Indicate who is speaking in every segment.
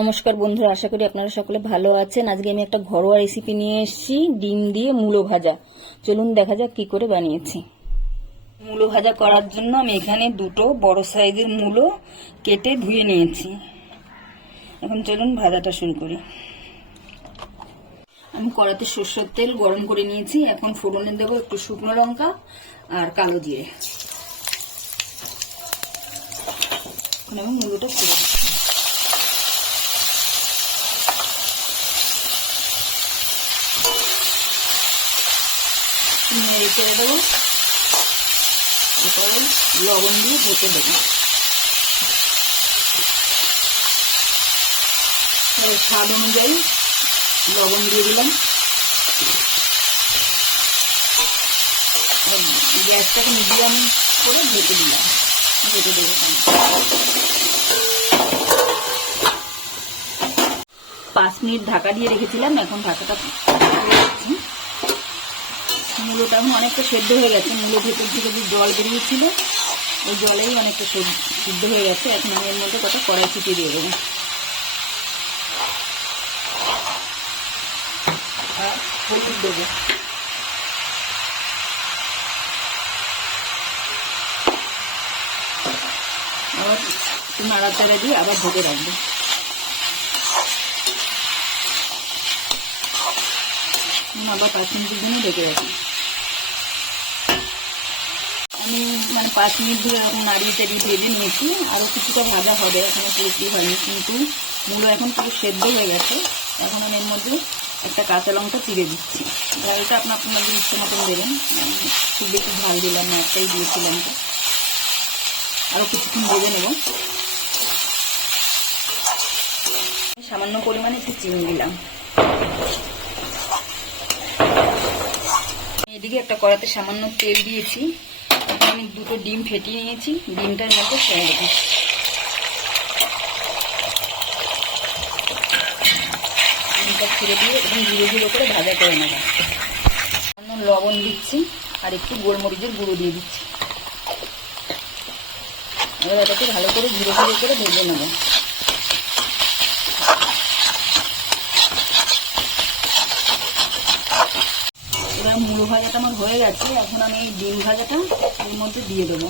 Speaker 1: নমস্কার বন্ধুরা, আশা করি আপনারা সকলে ভালো আছেন। আজকে আমি একটা ঘরোয়া রেসিপি নিয়ে এসেছি, ডিম দিয়ে মূলো ভাজা। চলুন দেখা যাক কি করে বানিয়েছি। মূলো ভাজা করার জন্য আমি এখানে দুটো বড় সাইজের মূলো কেটে ধুয়ে নিয়েছি। এখন চলুন ভাজাটা শুরু করি। আমি কড়াতে সর্ষের তেল গরম করে নিয়েছি। এখন ফোড়নে দেবো একটু শুকনো লঙ্কা আর কালো জিরে। এখন আমি মূলোটা ছেড়ে দিচ্ছি। নেড়ে চেড়ে দেবো। এরপরে লবণ দিয়ে ঢেকে দেবো। স্বাদ অনুযায়ী লবণ দিয়ে দিলাম। গ্যাসটাকে মিডিয়াম করে ঢেকে দিলাম। ঢেকে দেবো পাঁচ মিনিট ঢাকা দিয়ে রেখেছিলাম, এখন ঢাকাটা। মূলোটা এখন অনেকটা সেদ্ধ হয়ে গেছে। মূলো ভেতর থেকে যে জল বেরিয়েছিল, ওই জলেই অনেকটা সেদ্ধ হয়ে গেছে। এখন আমি এর মধ্যে কটা কড়াই ছুটি দিয়ে দেবো। আবার একটু দিয়ে আবার ঢেকে রাখব। আবার পাঁচ মিনিটের জন্য ঢেকে রাখি। আমি মানে পাঁচ মিনিট ধরে এরকম নাড়িয়ে চাড়িয়ে ভেজে নিয়েছি। আরও কিছুটা ভাজা হবে, এখনও পুরোপুরি হয়নি, কিন্তু মূলো এখন পুরো সেদ্ধ হয়ে গেছে। এখন আমি এর মধ্যে একটা কাঁচা লঙ্কা চিড়ে দিচ্ছি। ঝালটা আপনার আপনাদের ইচ্ছে মতন দেবেন। খুব বেশি ঝাল দিলাম না, একটাই দিয়েছিলাম। তো আরও কিছুক্ষণ ভেজে নেব। সামান্য পরিমাণে একটু চিনি দিলাম। এদিকে একটা কড়াতে সামান্য তেল দিয়েছি। এখন আমি দুটো ডিম ফেটিয়ে নিয়েছি। ডিমটার মধ্যে ছেড়ে দেবো ডিমটা ছেড়ে দিয়ে এবং ধীরে ধীরে করে ভাজা করে নেব। লবণ দিচ্ছি আর একটু গোলমরিচের গুঁড়ো দিয়ে দিচ্ছি। এবার এটাকে ভালো করে ধীরে ধীরে করে ভেজে নেব। এবার মুড়ো ভাজাটা আমার হয়ে গেছে, এখন আমি এই ডিম ভাজাটা এর মধ্যে দিয়ে দেবো।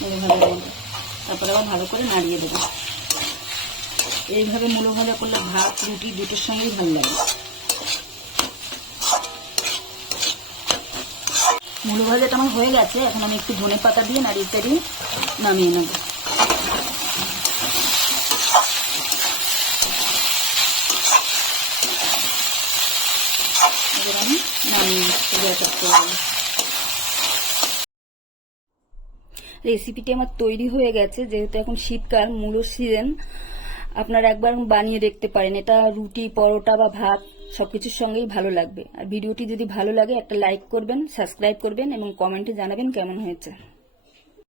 Speaker 1: মুড়ো ভাজার মধ্যে। তারপরে আবার ভালো করে নাড়িয়ে দেবো। এইভাবে মুড়ো ভাজা করলে ভাত, রুটি দুটোর সঙ্গেই ভালো লাগে। মুড়ো ভাজাটা আমার হয়ে গেছে, এখন আমি একটু ধনে পাতা দিয়ে নাড়িয়ে চাড়িয়ে নামিয়ে নেব। এবার আমি নামিয়ে গ্যাস করে রেসিপিটি আমার তৈরি হয়ে গেছে, যেহেতু এখন শীতকাল, মূলো সিজন আপনারা একবার বানিয়ে দেখতে পারেন। এটা রুটি, পরোটা বা ভাত, সবকিছুর সঙ্গেই ভালো লাগবে। আর ভিডিওটি যদি ভালো লাগে, একটা লাইক করবেন, সাবস্ক্রাইব করবেন এবং কমেন্টে জানাবেন কেমন হয়েছে।